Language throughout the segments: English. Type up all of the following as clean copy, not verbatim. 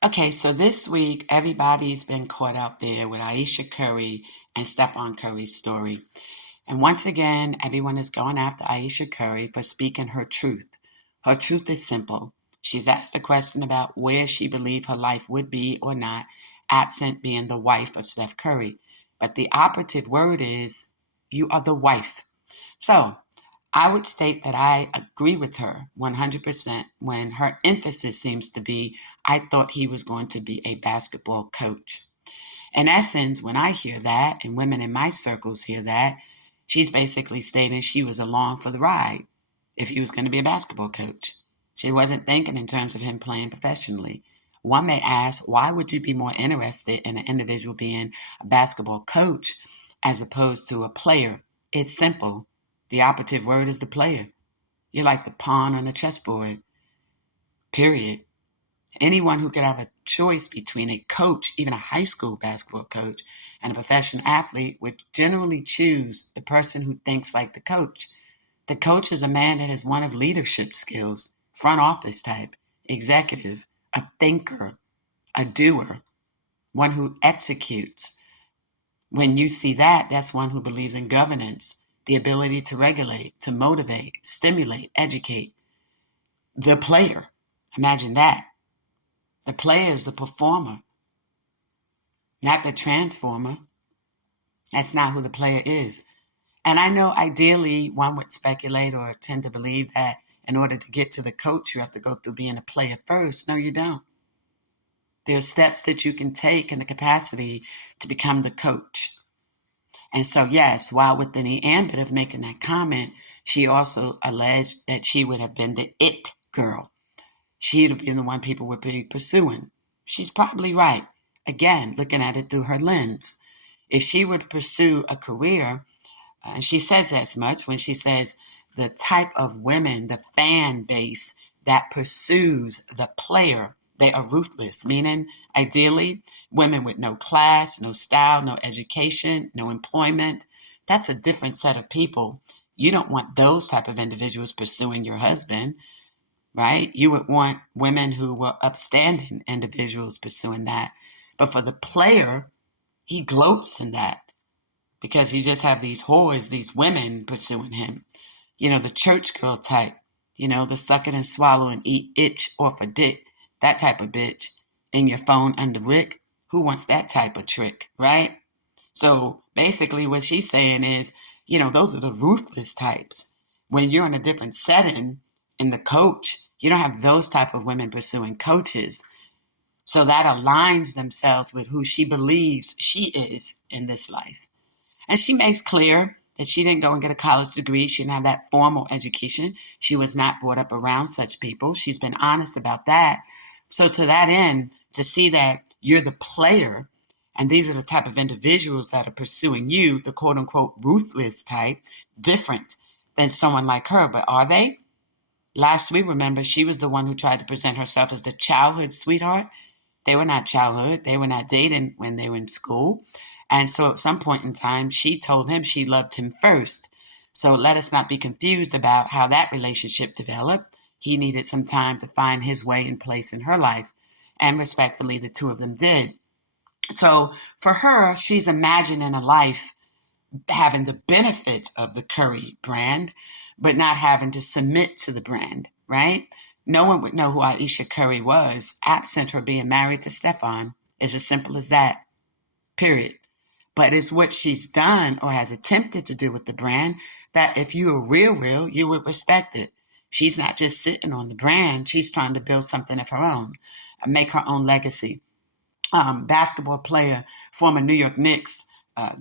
Okay, so this week, everybody's been caught out there with Ayesha Curry and Stephen Curry's story. And once again, everyone is going after Ayesha Curry for speaking her truth. Her truth is simple. She's asked a question about where she believed her life would be or not, absent being the wife of Steph Curry. But the operative word is, you are the wife. So, I would state that I agree with her 100% when her emphasis seems to be, I thought he was going to be a basketball coach. In essence, when I hear that, and women in my circles hear that, she's basically stating she was along for the ride if he was going to be a basketball coach. She wasn't thinking in terms of him playing professionally. One may ask, why would you be more interested in an individual being a basketball coach as opposed to a player? It's simple. The operative word is the player. You're like the pawn on the chessboard, period. Anyone who could have a choice between a coach, even a high school basketball coach, and a professional athlete would generally choose the person who thinks like the coach. The coach is a man that has one of leadership skills, front office type, executive, a thinker, a doer, one who executes. When you see that, that's one who believes in governance, the ability to regulate, to motivate, stimulate, educate. The player. Imagine that. The player is the performer, not the transformer. That's not who the player is. And I know ideally one would speculate or tend to believe that in order to get to the coach, you have to go through being a player first. No, you don't. There are steps that you can take in the capacity to become the coach. And so, yes, while within the ambit of making that comment, she also alleged that she would have been the it girl. She'd have been the one people would be pursuing. She's probably right. Again, looking at it through her lens. If she were to pursue a career, and she says as much when she says the type of women, the fan base that pursues the player, they are ruthless, meaning ideally women with no class, no style, no education, no employment. That's a different set of people. You don't want those type of individuals pursuing your husband, right? You would want women who were upstanding individuals pursuing that. But for the player, he gloats in that because you just have these whores, these women pursuing him. The church girl type, the suck it and swallow and eat itch or for dick, that type of bitch in your phone under Rick. Who wants that type of trick, right? So basically what she's saying is, those are the ruthless types. When you're in a different setting in the coach, you don't have those type of women pursuing coaches. So that aligns themselves with who she believes she is in this life. And she makes clear that she didn't go and get a college degree. She didn't have that formal education. She was not brought up around such people. She's been honest about that. So to that end, to see that you're the player and these are the type of individuals that are pursuing you, the quote unquote ruthless type, different than someone like her. But are they? Last we remember, she was the one who tried to present herself as the childhood sweetheart. They were not childhood. They were not dating when they were in school. And so at some point in time, she told him she loved him first. So let us not be confused about how that relationship developed. He needed some time to find his way and place in her life. And respectfully, the two of them did. So for her, she's imagining a life having the benefits of the Curry brand, but not having to submit to the brand, right? No one would know who Ayesha Curry was, absent her being married to Stefan. It's as simple as that, period. But it's what she's done or has attempted to do with the brand that if you were real, you would respect it. She's not just sitting on the brand. She's trying to build something of her own, make her own legacy. Basketball player, former New York Knicks.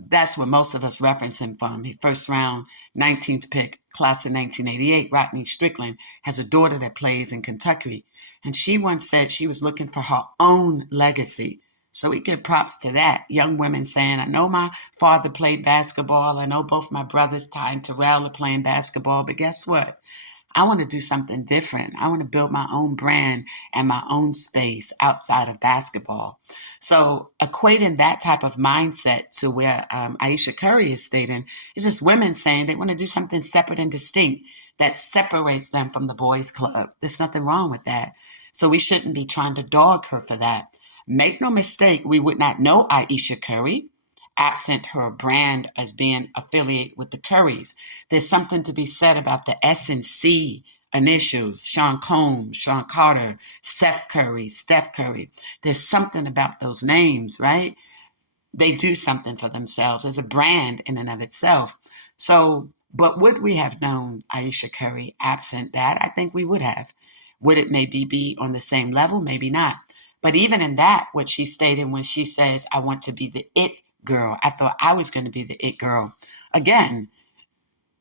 That's where most of us reference him from. He first round, 19th pick, class of 1988. Rodney Strickland has a daughter that plays in Kentucky. And she once said she was looking for her own legacy. So we give props to that. Young women saying, I know my father played basketball. I know both my brothers, Ty and Terrell, are playing basketball. But guess what? I want to do something different. I want to build my own brand and my own space outside of basketball. So equating that type of mindset to where Ayesha Curry is stating is just women saying they want to do something separate and distinct that separates them from the boys club. There's nothing wrong with that. So we shouldn't be trying to dog her for that. Make no mistake, we would not know Ayesha Curry absent her brand as being affiliated with the Currys. There's something to be said about the S and C initials: Sean Combs, Sean Carter, Seth Curry, Steph Curry. There's something about those names, right? They do something for themselves as a brand in and of itself. So, but would we have known Ayesha Curry absent that? I think we would have. Would it maybe be on the same level? Maybe not. But even in that, what she stated when she says, I want to be the it girl, I thought I was going to be the it girl. Again,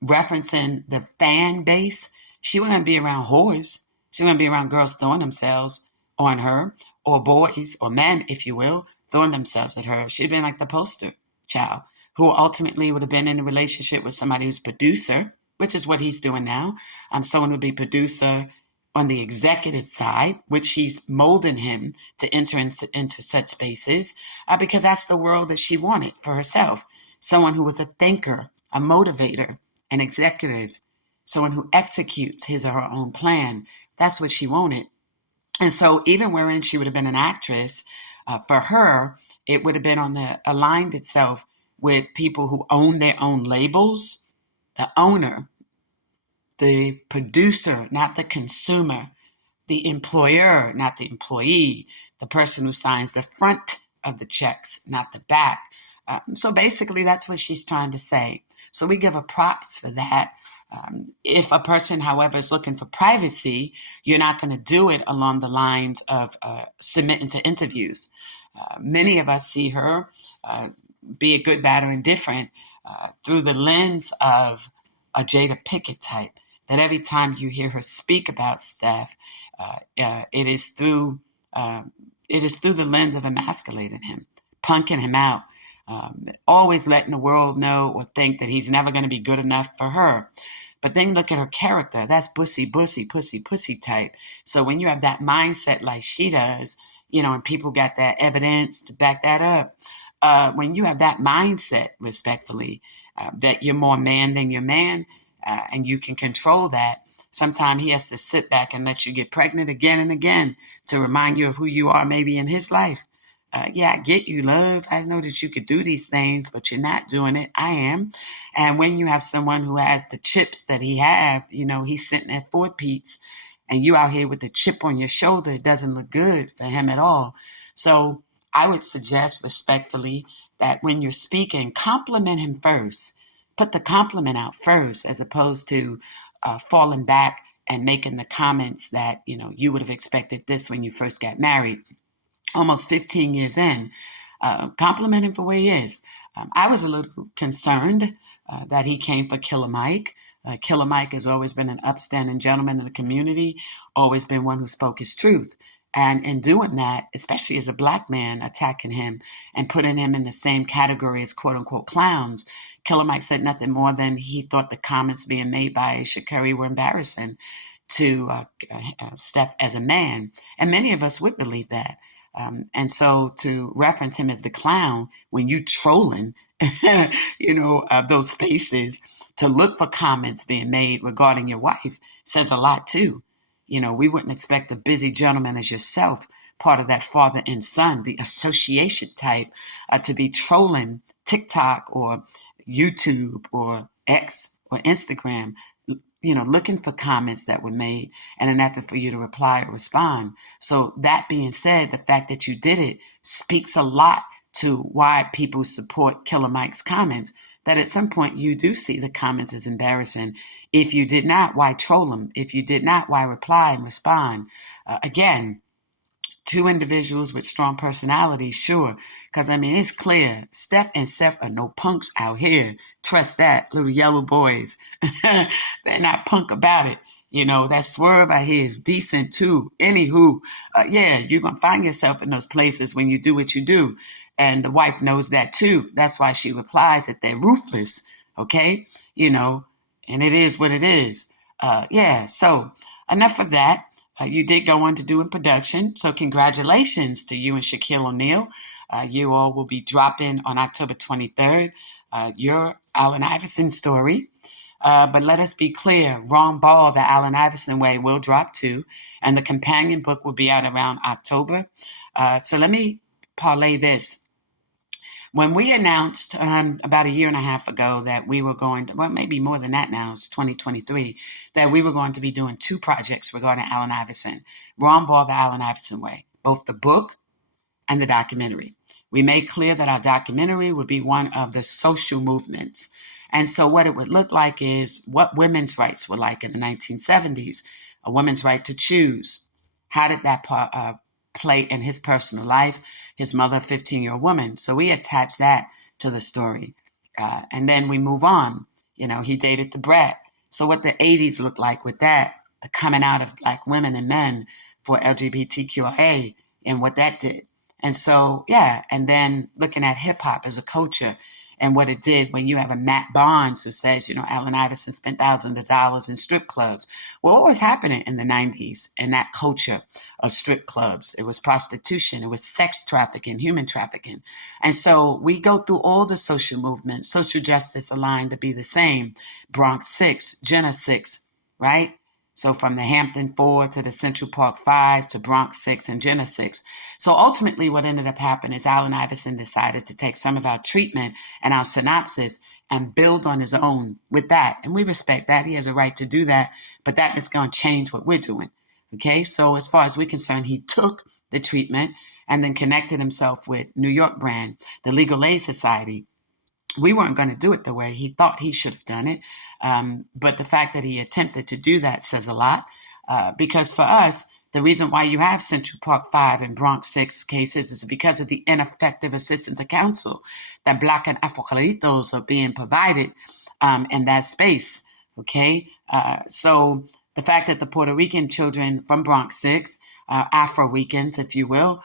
referencing the fan base, she wouldn't be around whores. She wouldn't be around girls throwing themselves on her, or boys, or men, if you will, throwing themselves at her. She'd been like the poster child, who ultimately would have been in a relationship with somebody who's producer, which is what he's doing now. Someone who'd be producer on the executive side, which she's molding him to enter into such spaces, because that's the world that she wanted for herself. Someone who was a thinker, a motivator, an executive, someone who executes his or her own plan. That's what she wanted. And so even wherein she would have been an actress, for her, it would have been aligned itself with people who own their own labels, the owner, the producer, not the consumer, the employer, not the employee, the person who signs the front of the checks, not the back. So basically, that's what she's trying to say. So we give her props for that. If a person, however, is looking for privacy, you're not going to do it along the lines of submitting to interviews. Many of us see her, be it good, bad, or indifferent, through the lens of a Jada Pinkett type. That every time you hear her speak about Steph, it is through the lens of emasculating him, punking him out, always letting the world know or think that he's never going to be good enough for her. But then look at her character. That's pussy type. So when you have that mindset like she does, and people got that evidence to back that up, when you have that mindset, respectfully, that you're more man than your man, and you can control that, sometimes he has to sit back and let you get pregnant again and again to remind you of who you are maybe in his life. Yeah, I get you, love. I know that you could do these things, but you're not doing it. I am. And when you have someone who has the chips that he have, he's sitting at Four Peats, and you out here with the chip on your shoulder, it doesn't look good for him at all. So I would suggest respectfully that when you're speaking, compliment him first. Put the compliment out first, as opposed to falling back and making the comments that, you would have expected this when you first got married. Almost 15 years in, compliment him for where he is. I was a little concerned that he came for Killer Mike. Killer Mike has always been an upstanding gentleman in the community, always been one who spoke his truth. And in doing that, especially as a black man, attacking him and putting him in the same category as quote unquote clowns, Killer Mike said nothing more than he thought the comments being made by Ayesha Curry were embarrassing to Steph as a man. And many of us would believe that. And so to reference him as the clown when you trolling, those spaces, to look for comments being made regarding your wife says a lot too. We wouldn't expect a busy gentleman as yourself, part of that father and son, the association type, to be trolling TikTok or YouTube or X or Instagram, looking for comments that were made in an effort for you to reply or respond. So that being said, the fact that you did it speaks a lot to why people support Killer Mike's comments, that at some point you do see the comments as embarrassing. If you did not, why troll them? If you did not, why reply and respond? Again, two individuals with strong personalities, sure. Because, it's clear. Steph and Steph are no punks out here. Trust that. Little yellow boys. They're not punk about it. That swerve out here is decent too. Anywho, you're going to find yourself in those places when you do what you do. And the wife knows that too. That's why she replies that they're ruthless. Okay? And it is what it is. So enough of that. You did go on to do in production, so congratulations to you and Shaquille O'Neal. You all will be dropping on October 23rd your Allen Iverson story. But let us be clear, Ron Ball, The Allen Iverson Way will drop too, and the companion book will be out around October. So let me parlay this. When we announced about a year and a half ago that we were going to, well, maybe more than that now, it's 2023, that we were going to be doing two projects regarding Allen Iverson, Ron Ball, The Allen Iverson Way, both the book and the documentary. We made clear that our documentary would be one of the social movements. And so what it would look like is what women's rights were like in the 1970s, a woman's right to choose. How did that play in his personal life? His mother, a 15-year-old woman. So we attach that to the story. And then we move on. You know, he dated the brat. So what the 80s looked like with that, the coming out of black women and men for LGBTQIA and what that did. And so, yeah, and then looking at hip hop as a culture and what it did when you have a Matt Barnes who says, you know, Allen Iverson spent thousands of dollars in strip clubs. Well, what was happening in the 90s in that culture of strip clubs? It was prostitution, it was sex trafficking, human trafficking. And so we go through all the social movements, social justice aligned to be the same. Bronx 6, Jenna 6, right? So from the Hampton 4 to the Central Park 5 to Bronx 6 and Jenna 6. So ultimately what ended up happening is Allen Iverson decided to take some of our treatment and our synopsis and build on his own with that. And we respect that. He has a right to do that, but that is going to change what we're doing. Okay, so as far as we're concerned, he took the treatment and then connected himself with New York Brand, the Legal Aid Society. We weren't going to do it the way he thought he should have done it. But the fact that he attempted to do that says a lot because for us, the reason why you have Central Park 5 and Bronx 6 cases is because of the ineffective assistance of counsel that Black and Afro-Caritos are being provided in that space. Okay, so the fact that the Puerto Rican children from Bronx 6, Afro-Ricans, if you will,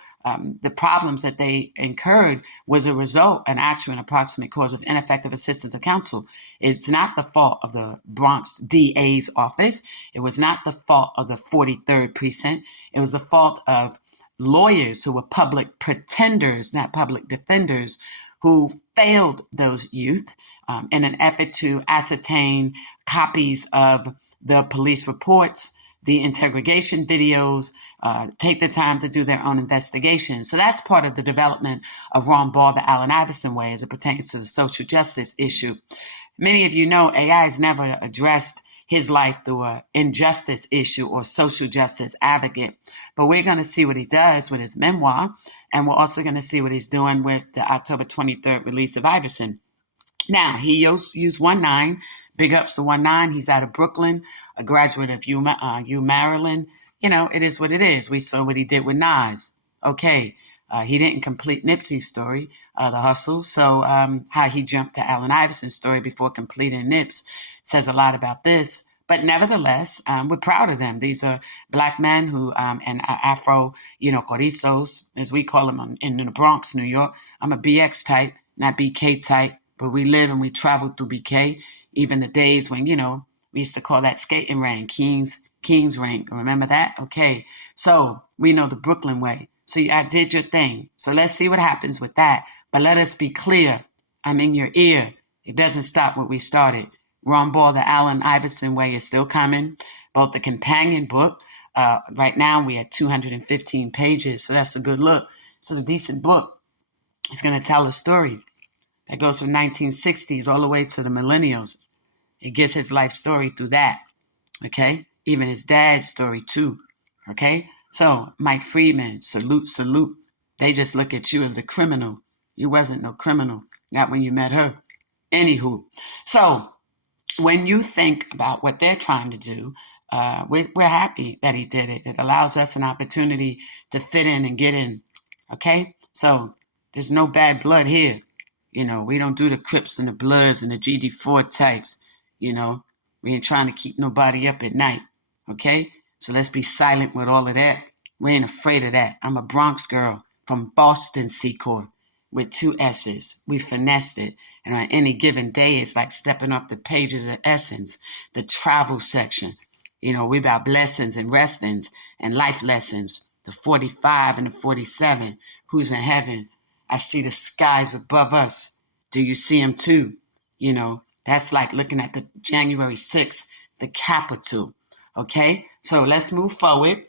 the problems that they incurred was a result, an actual and approximate cause of ineffective assistance of counsel. It's not the fault of the Bronx DA's office. It was not the fault of the 43rd precinct. It was the fault of lawyers who were public pretenders, not public defenders, who failed those youth in an effort to ascertain copies of the police reports, the interrogation videos, take the time to do their own investigation. So that's part of the development of Ron Ball, the Allen Iverson Way, as it pertains to the social justice issue. Many of you know AI has never addressed his life through an injustice issue or social justice advocate. But we're going to see what he does with his memoir, and we're also going to see what he's doing with the October 23rd release of Iverson. Now, he used 1-9. Big ups to 1-9. He's out of Brooklyn, a graduate of U Maryland. You know, it is what it is. We saw what he did with Nas. Okay. He didn't complete Nipsey's story, The Hustle. So how he jumped to Allen Iverson's story before completing Nips says a lot about this. But nevertheless, we're proud of them. These are black men who, and Afro, chorizos, as we call them in the Bronx, New York. I'm a BX type, not BK type, but we live and we travel through BK. Even the days when, we used to call that skating ring, King's ring. Remember that? Okay. So we know the Brooklyn way. So I did your thing. So let's see what happens with that. But let us be clear. I'm in your ear. It doesn't stop what we started. Ron Ball, the Allen Iverson Way is still coming. Both the companion book. Right now we at 215 pages. So that's a good look. It's a decent book. It's going to tell a story that goes from 1960s all the way to the millennials. It gives his life story through that. Okay? Even his dad's story too. Okay? So, Mike Friedman, salute, salute. They just look at you as the criminal. You wasn't no criminal. Not when you met her. Anywho. So, when you think about what they're trying to do, we're happy that he did it. It allows us an opportunity to fit in and get in. Okay? So, there's no bad blood here. We don't do the Crips and the Bloods and the GD4 types. We ain't trying to keep nobody up at night. Okay? So let's be silent with all of that. We ain't afraid of that. I'm a Bronx girl from Boston Secor with 2 S's. We finessed it. And on any given day, it's like stepping off the pages of Essence, the travel section. We about blessings and restings and life lessons. The 45 and the 47. Who's in heaven? I see the skies above us. Do you see them too? That's like looking at the January 6th, the Capitol. Okay, so let's move forward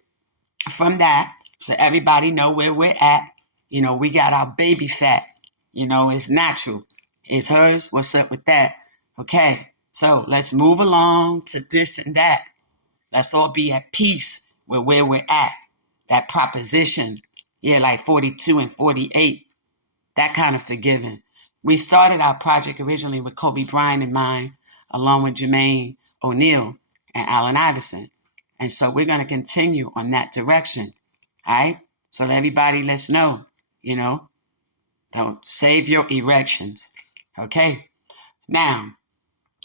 from that so everybody know where we're at. We got our baby fat. It's natural. It's hers. What's up with that? Okay, so let's move along to this and that. Let's all be at peace with where we're at. That proposition, yeah, like 42 and 48, that kind of forgiving. We started our project originally with Kobe Bryant in mind, along with Jermaine O'Neal and Allen Iverson. And so we're going to continue on that direction. All right? So everybody, let's know, don't save your erections. Okay? Now,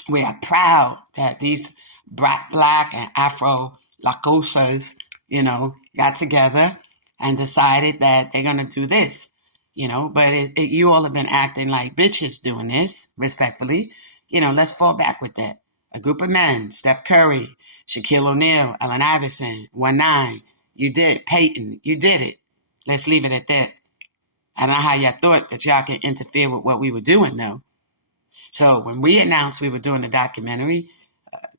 we are proud that these black and Afro Lacosas, got together and decided that they're going to do this, but you all have been acting like bitches doing this, respectfully. Let's fall back with that. A group of men, Steph Curry, Shaquille O'Neal, Allen Iverson, 1-9. You did, Peyton, you did it. Let's leave it at that. I don't know how y'all thought that y'all could interfere with what we were doing, though. So when we announced we were doing a documentary,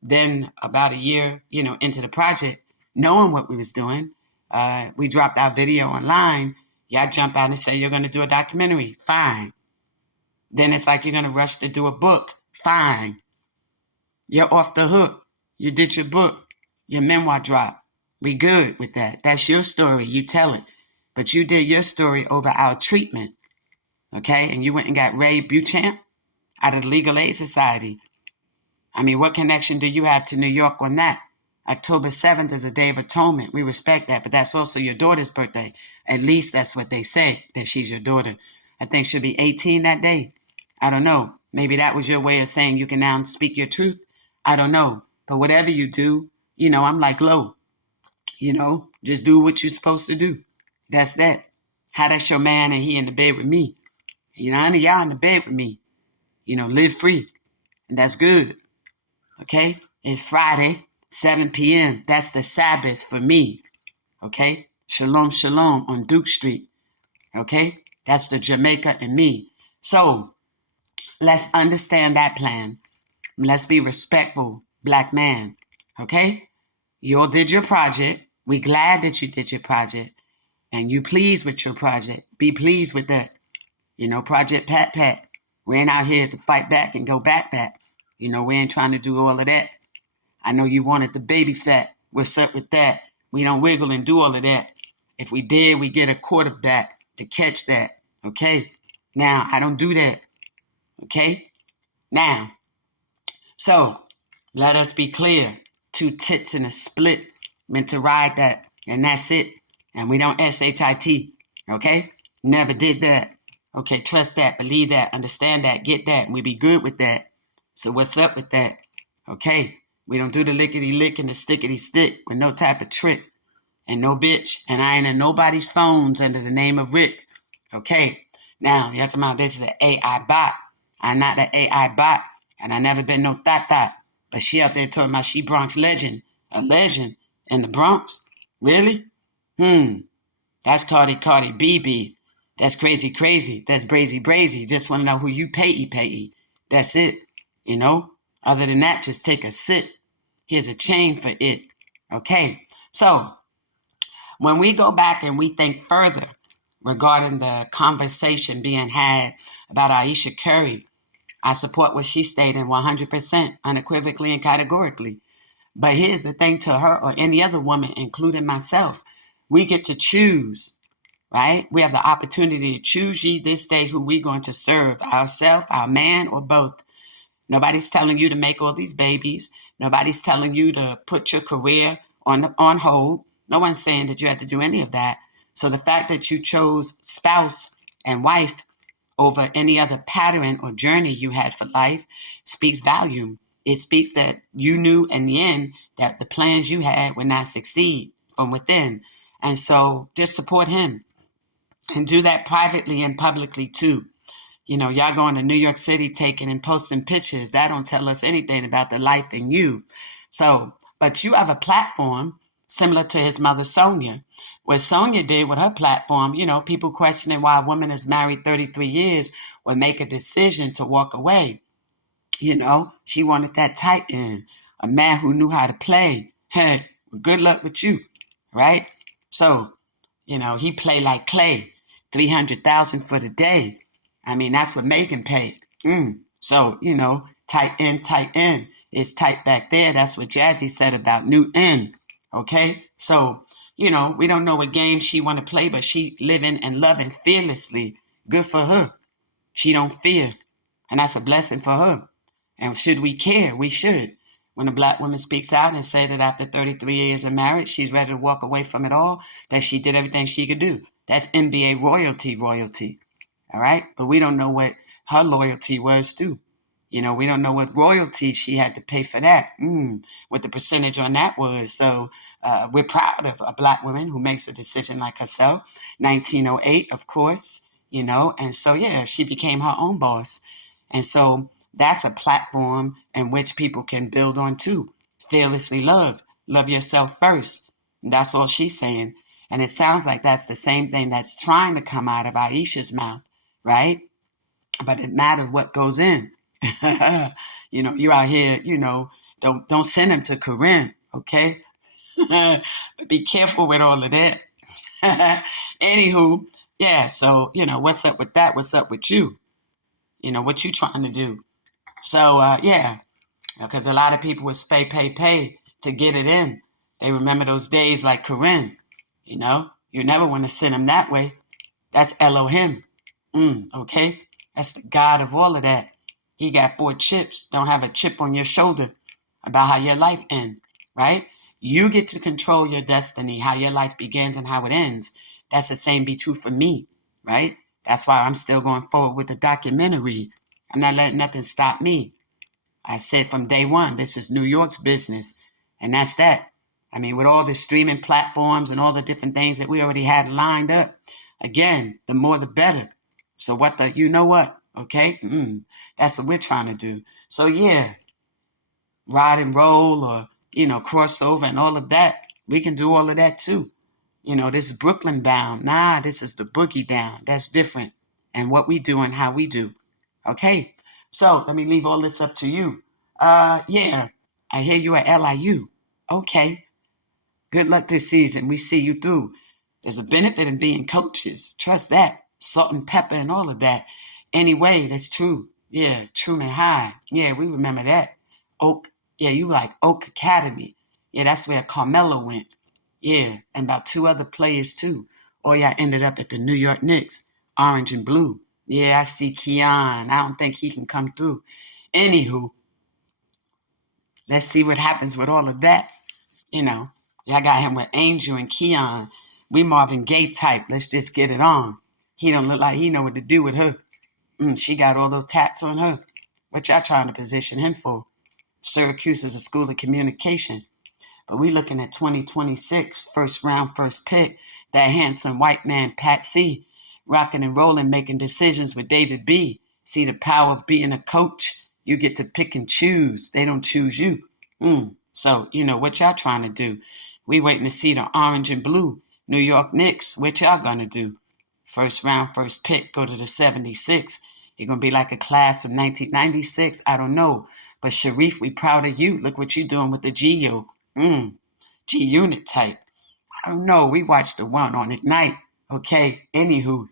then about a year, into the project, knowing what we was doing, we dropped our video online. Y'all jump out and say you're going to do a documentary. Fine. Then it's like you're going to rush to do a book. Fine. You're off the hook. You did your book. Your memoir drop. We good with that. That's your story. You tell it. But you did your story over our treatment. Okay? And you went and got Ray Beauchamp out of the Legal Aid Society. I mean, what connection do you have to New York on that? October 7th is a Day of Atonement. We respect that, but that's also your daughter's birthday. At least that's what they say, that she's your daughter. I think she'll be 18 that day. I don't know. Maybe that was your way of saying you can now speak your truth. I don't know. But whatever you do, I'm like low. Just do what you're supposed to do. That's that. How that's your man and he in the bed with me. None of y'all in the bed with me. Live free. And that's good. Okay? It's Friday, 7 p.m. That's the Sabbath for me. Okay? Shalom, shalom on Duke Street. Okay? That's the Jamaica and me. So, let's understand that plan. Let's be respectful, black man. Okay? You all did your project. We glad that you did your project. And you pleased with your project. Be pleased with that. Project Pat Pat. We ain't out here to fight back and go back. We ain't trying to do all of that. I know you wanted the baby fat. What's up with that? We don't wiggle and do all of that. If we did, we get a quarterback to catch that. Okay? Now, I don't do that. Okay? Now, so let us be clear. 2 tits and a split meant to ride that, and that's it. And we don't SHIT. Okay? Never did that. Okay, trust that, believe that, understand that, get that, and we be good with that. So what's up with that? Okay? We don't do the lickety-lick and the stickety-stick with no type of trick. And no bitch. And I ain't in nobody's phones under the name of Rick. Okay? Now, you're talking about this is an AI bot. I'm not an AI bot. And I never been no thot. But she out there talking about she Bronx legend. A legend in the Bronx? Really? That's Cardi BB. That's crazy. That's brazy. Just want to know who you payee. That's it. Other than that, just take a sit. Here's a chain for it. Okay. So, when we go back and we think further regarding the conversation being had about Ayesha Curry, I support what she stated 100%, unequivocally and categorically. But here's the thing to her or any other woman, including myself. We get to choose, right? We have the opportunity to choose ye this day who we're going to serve, ourselves, our man, or both. Nobody's telling you to make all these babies. Nobody's telling you to put your career on hold. No one's saying that you have to do any of that. So the fact that you chose spouse and wife over any other pattern or journey you had for life speaks volume. It speaks that you knew in the end that the plans you had would not succeed from within. And so just support him and do that privately and publicly too. Y'all going to New York City taking and posting pictures. That don't tell us anything about the life in you. So, but you have a platform similar to his mother, Sonya. What Sonya did with her platform, people questioning why a woman is married 33 years would make a decision to walk away. She wanted that tight end, a man who knew how to play. Hey, well, good luck with you, right? So, he played like clay, 300,000 for the day. I mean, that's what Megan paid. So, tight end, tight end. It's tight back there. That's what Jazzy said about new end. Okay? So, we don't know what game she want to play, but she living and loving fearlessly. Good for her. She don't fear. And that's a blessing for her. And should we care? We should. When a black woman speaks out and says that after 33 years of marriage, she's ready to walk away from it all, that she did everything she could do. That's NBA royalty. All right? But we don't know what her loyalty was, too. We don't know what royalty she had to pay for that, what the percentage on that was. So we're proud of a black woman who makes a decision like herself. 1908, of course, and so, yeah, she became her own boss. And so that's a platform in which people can build on, too. Fearlessly love. Love yourself first. And that's all she's saying. And it sounds like that's the same thing that's trying to come out of Ayesha's mouth, right? But it matters what goes in. You're out here, don't send him to Corinne, okay? But be careful with all of that. Anywho, yeah, so, what's up with that? What's up with you? What you trying to do? So, yeah, because a lot of people would pay to get it in. They remember those days like Corinne, You never want to send them that way. That's Elohim. Okay? That's the God of all of that. He got 4 chips. Don't have a chip on your shoulder about how your life ends, right? You get to control your destiny, how your life begins and how it ends. That's the same be true for me, right? That's why I'm still going forward with the documentary. I'm not letting nothing stop me. I said from day one, this is New York's business. And that's that. I mean, with all the streaming platforms and all the different things that we already had lined up, again, the more the better. So you know what? Okay? That's what we're trying to do. So yeah, ride and roll or, crossover and all of that. We can do all of that too. This is Brooklyn bound. Nah, this is the boogie down. That's different. And what we do and how we do. Okay? So let me leave all this up to you. Yeah, I hear you at LIU. Okay. Good luck this season. We see you through. There's a benefit in being coaches. Trust that. Salt and pepper and all of that. Anyway, that's true. Yeah, Truman High. Yeah, we remember that. Oak. Yeah, you like Oak Academy. Yeah, that's where Carmelo went. Yeah, and about 2 other players too. Oh yeah, ended up at the New York Knicks. Orange and blue. Yeah, I see Keon. I don't think he can come through. Anywho, let's see what happens with all of that. Y'all got him with Angel and Keon. We Marvin Gaye type. Let's just get it on. He don't look like he know what to do with her. She got all those tats on her. What y'all trying to position him for? Syracuse is a school of communication. But we looking at 2026, first round, first pick. That handsome white man, Pat C. Rocking and rolling, making decisions with David B. See the power of being a coach. You get to pick and choose. They don't choose you. So, what y'all trying to do? We waiting to see the orange and blue. New York Knicks, what y'all gonna do? First round, first pick, go to the 76. It gonna be like a class from 1996? I don't know. But Sharif, we proud of you. Look what you doing with the G-Yo. G-Unit type. I don't know. We watched the one on Ignite. Okay. Anywho,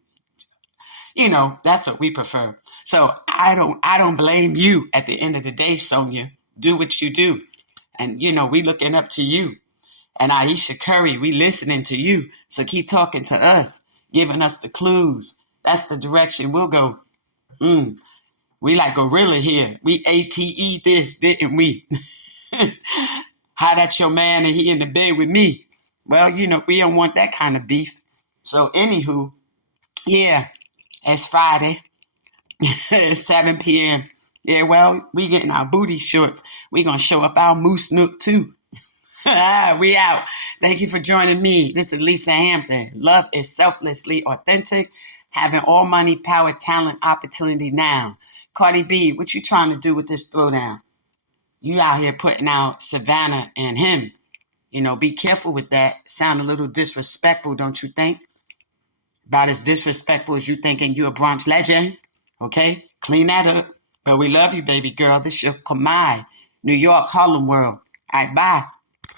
that's what we prefer. So I don't blame you at the end of the day, Sonya. Do what you do. And, we looking up to you. And Ayesha Curry, we listening to you. So keep talking to us, giving us the clues. That's the direction we'll go. We like gorilla here. We ATE this, didn't we? How that's your man and he in the bed with me. Well, we don't want that kind of beef. So anywho, yeah, it's Friday. It's 7 p.m. Yeah, well, we getting our booty shorts. We gonna show up our moose nook too. We out. Thank you for joining me. This is Lisa Hampton. Love is selflessly authentic. Having all money, power, talent, opportunity now. Cardi B, what you trying to do with this throwdown? You out here putting out Savannah and him. Be careful with that. Sound a little disrespectful, don't you think? About as disrespectful as you thinking you a Bronx legend. Okay? Clean that up. But we love you, baby girl. This is your Kamai, New York, Harlem World. All right, bye.